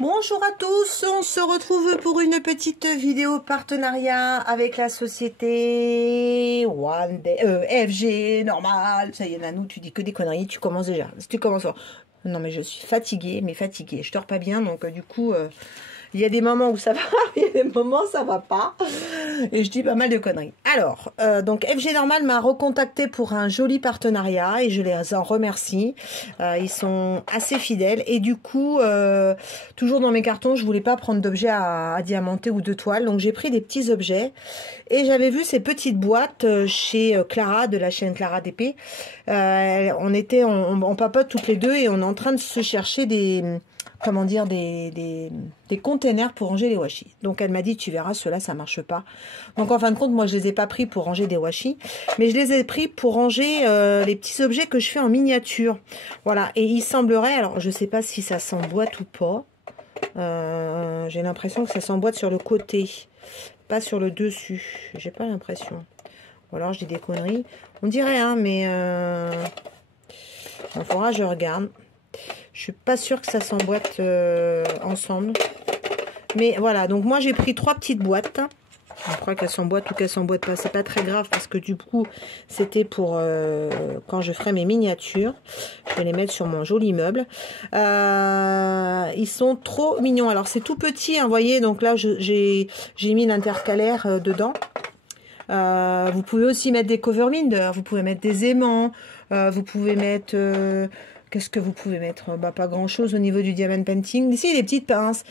Bonjour à tous, on se retrouve pour une petite vidéo partenariat avec la société One Day, FG, normal. Ça y est, Nanou, tu dis que des conneries, tu commences déjà. Tu commences. Non mais je suis fatiguée, je dors pas bien, donc du coup, il y a des moments où ça va, il y a des moments où ça va pas, et je dis pas mal de conneries. Alors, donc FG Normal m'a recontacté pour un joli partenariat, et je les en remercie. Ils sont assez fidèles, et du coup, toujours dans mes cartons, je voulais pas prendre d'objets à diamanter ou de toile, donc j'ai pris des petits objets, et j'avais vu ces petites boîtes chez Clara, de la chaîne Clara DP. On papote toutes les deux, et on est en train de se chercher des... comment dire, des containers pour ranger les washi. Donc elle m'a dit, tu verras, ceux-là, ça marche pas. Donc en fin de compte, moi, je les ai pas pris pour ranger des washi, mais je les ai pris pour ranger les petits objets que je fais en miniature. Voilà, et il semblerait, alors je sais pas si ça s'emboîte ou pas, j'ai l'impression que ça s'emboîte sur le côté, pas sur le dessus, j'ai pas l'impression. Ou alors je dis des conneries, on dirait, hein, mais il faudra que je regarde. Je suis pas sûre que ça s'emboîte ensemble. Mais voilà, donc moi j'ai pris 3 petites boîtes. Je crois qu'elles s'emboîtent ou qu'elles s'emboîtent pas. C'est pas très grave parce que du coup, c'était pour quand je ferai mes miniatures. Je vais les mettre sur mon joli meuble. Ils sont trop mignons. Alors c'est tout petit, hein, vous voyez. Donc là, j'ai mis l'intercalaire dedans. Vous pouvez aussi mettre des cover minder. Vous pouvez mettre des aimants. Vous pouvez mettre... qu'est-ce que vous pouvez mettre? Bah, pas grand-chose au niveau du diamond painting. Ici, les petites pinces.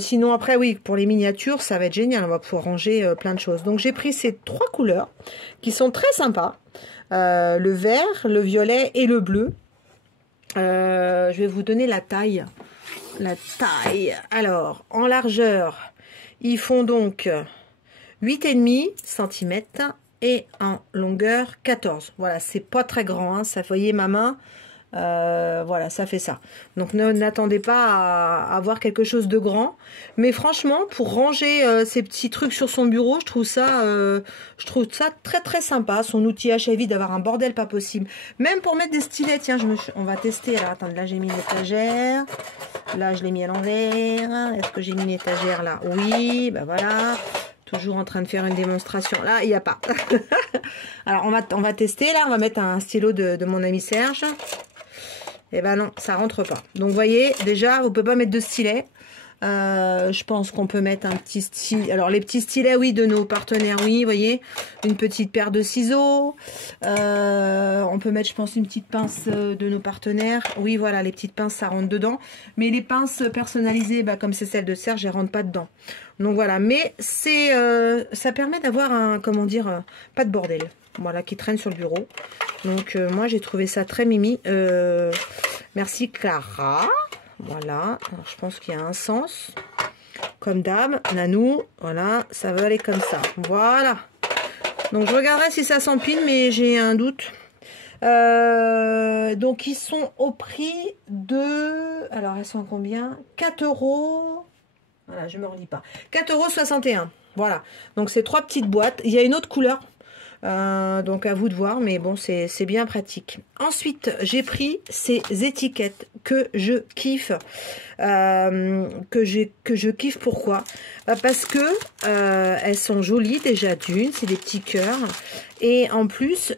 Sinon, après, oui, pour les miniatures, ça va être génial. On va pouvoir ranger plein de choses. Donc, j'ai pris ces 3 couleurs qui sont très sympas. Le vert, le violet et le bleu. Je vais vous donner la taille. La taille. Alors, en largeur, ils font donc 8,5 cm et en longueur 14. Voilà, c'est pas très grand, hein. Ça, vous voyez ma main. Voilà, ça fait ça. Donc n'attendez pas à avoir quelque chose de grand. Mais franchement, pour ranger ces petits trucs sur son bureau, je trouve ça très très sympa. Son outillage évite d'avoir un bordel pas possible. Même pour mettre des stylets, tiens, on va tester. Alors attendez, là j'ai mis l'étagère. Là je l'ai mis à l'envers. Est-ce que j'ai mis l'étagère là? Oui, ben voilà. Toujours en train de faire une démonstration. Là, il n'y a pas. Alors, on va tester. Là, on va mettre un stylo de mon ami Serge. Eh ben non, ça rentre pas. Donc, vous voyez, déjà, vous ne pouvez pas mettre de stylet. Je pense qu'on peut mettre un petit stylet. Alors, les petits stylets, oui, de nos partenaires, oui, vous voyez. Une petite paire de ciseaux. On peut mettre, je pense, une petite pince de nos partenaires. Oui, voilà, les petites pinces, ça rentre dedans. Mais les pinces personnalisées, bah, comme c'est celle de Serge, elles ne rentrent pas dedans. Donc, voilà. Mais ça permet d'avoir un, comment dire, pas de bordel. Voilà, qui traîne sur le bureau. Donc, moi, j'ai trouvé ça très mimi. Merci, Clara. Voilà, alors, je pense qu'il y a un sens. Comme d'hab, Nanou, voilà, ça va aller comme ça. Voilà. Donc, je regarderai si ça s'empile, mais j'ai un doute. Donc, ils sont au prix de... Alors, elles sont à combien? 4 €. Voilà, je ne me relis pas. 4,61 €. Voilà. Donc, c'est 3 petites boîtes. Il y a une autre couleur. Donc à vous de voir, mais bon, c'est bien pratique. Ensuite, j'ai pris ces étiquettes que je kiffe. Que je kiffe, pourquoi? Parce que elles sont jolies déjà d'une, c'est des petits cœurs. Et en plus,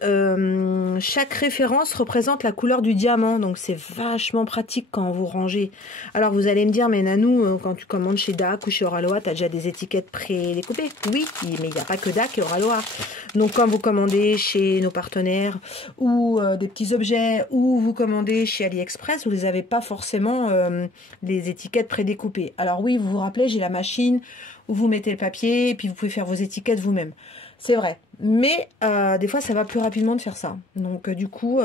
chaque référence représente la couleur du diamant. Donc c'est vachement pratique quand vous rangez. Alors vous allez me dire, mais Nanou, quand tu commandes chez DAC ou chez Oraloa, tu as déjà des étiquettes pré-découpées. Oui, mais il n'y a pas que DAC et Oraloa. Donc quand vous commandez chez nos partenaires ou des petits objets, ou vous commandez chez AliExpress, vous les avez pas forcément les étiquettes prédécoupées. Alors oui, vous vous rappelez, j'ai la machine où vous mettez le papier et puis vous pouvez faire vos étiquettes vous-même. C'est vrai, mais des fois ça va plus rapidement de faire ça. Donc du coup,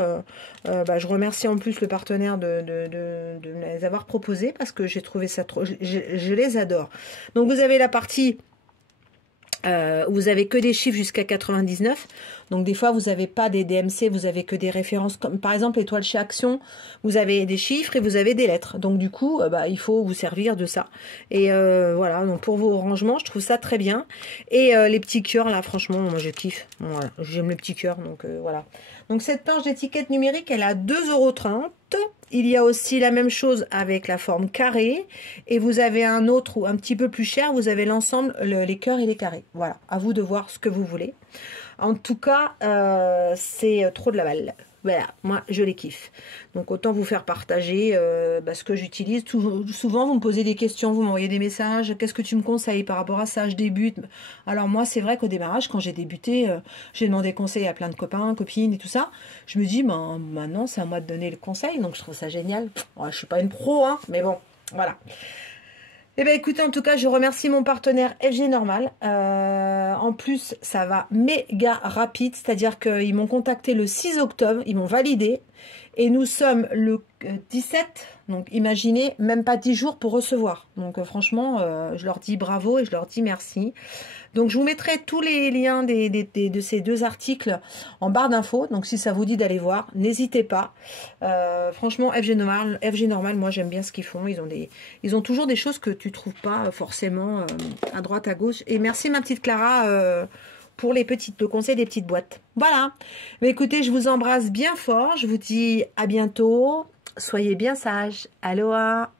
je remercie en plus le partenaire de me les avoir proposés parce que j'ai trouvé ça trop... Je les adore. Donc vous avez la partie... vous avez que des chiffres jusqu'à 99. Donc des fois vous n'avez pas des DMC, vous avez que des références comme par exemple l'étoile chez Action, vous avez des chiffres et vous avez des lettres. Donc du coup il faut vous servir de ça. Et voilà, donc pour vos rangements, je trouve ça très bien. Et les petits cœurs là, franchement, moi je kiffe. Voilà, j'aime le petit cœur, donc voilà. Donc cette planche d'étiquette numérique, elle a 2,30 €. haute. Il y a aussi la même chose avec la forme carrée. Et vous avez un autre ou un petit peu plus cher. Vous avez l'ensemble, les cœurs et les carrés. Voilà, à vous de voir ce que vous voulez. En tout cas, c'est trop de la balle. Voilà, moi je les kiffe. Donc autant vous faire partager ce que j'utilise. Souvent vous me posez des questions, vous m'envoyez des messages. Qu'est-ce que tu me conseilles par rapport à ça? Je débute. Alors moi c'est vrai qu'au démarrage, quand j'ai débuté, j'ai demandé conseil à plein de copains, copines et tout ça. Je me dis, maintenant c'est à moi de donner le conseil. Donc je trouve ça génial. Ouais, je suis pas une pro, hein, mais bon, voilà. Eh bien écoutez, en tout cas, je remercie mon partenaire FG Normal. En plus, ça va méga rapide, c'est-à-dire qu'ils m'ont contacté le 6 octobre, ils m'ont validé. Et nous sommes le 17, donc imaginez, même pas 10 jours pour recevoir. Donc franchement, je leur dis bravo et je leur dis merci. Donc je vous mettrai tous les liens de ces deux articles en barre d'infos. Donc si ça vous dit d'aller voir, n'hésitez pas. Franchement, FG Normal, moi j'aime bien ce qu'ils font. Ils ont toujours des choses que tu trouves pas forcément à droite, à gauche. Et merci ma petite Clara pour le conseil des petites boîtes. Voilà. Mais écoutez, je vous embrasse bien fort. Je vous dis à bientôt. Soyez bien sages. Aloha.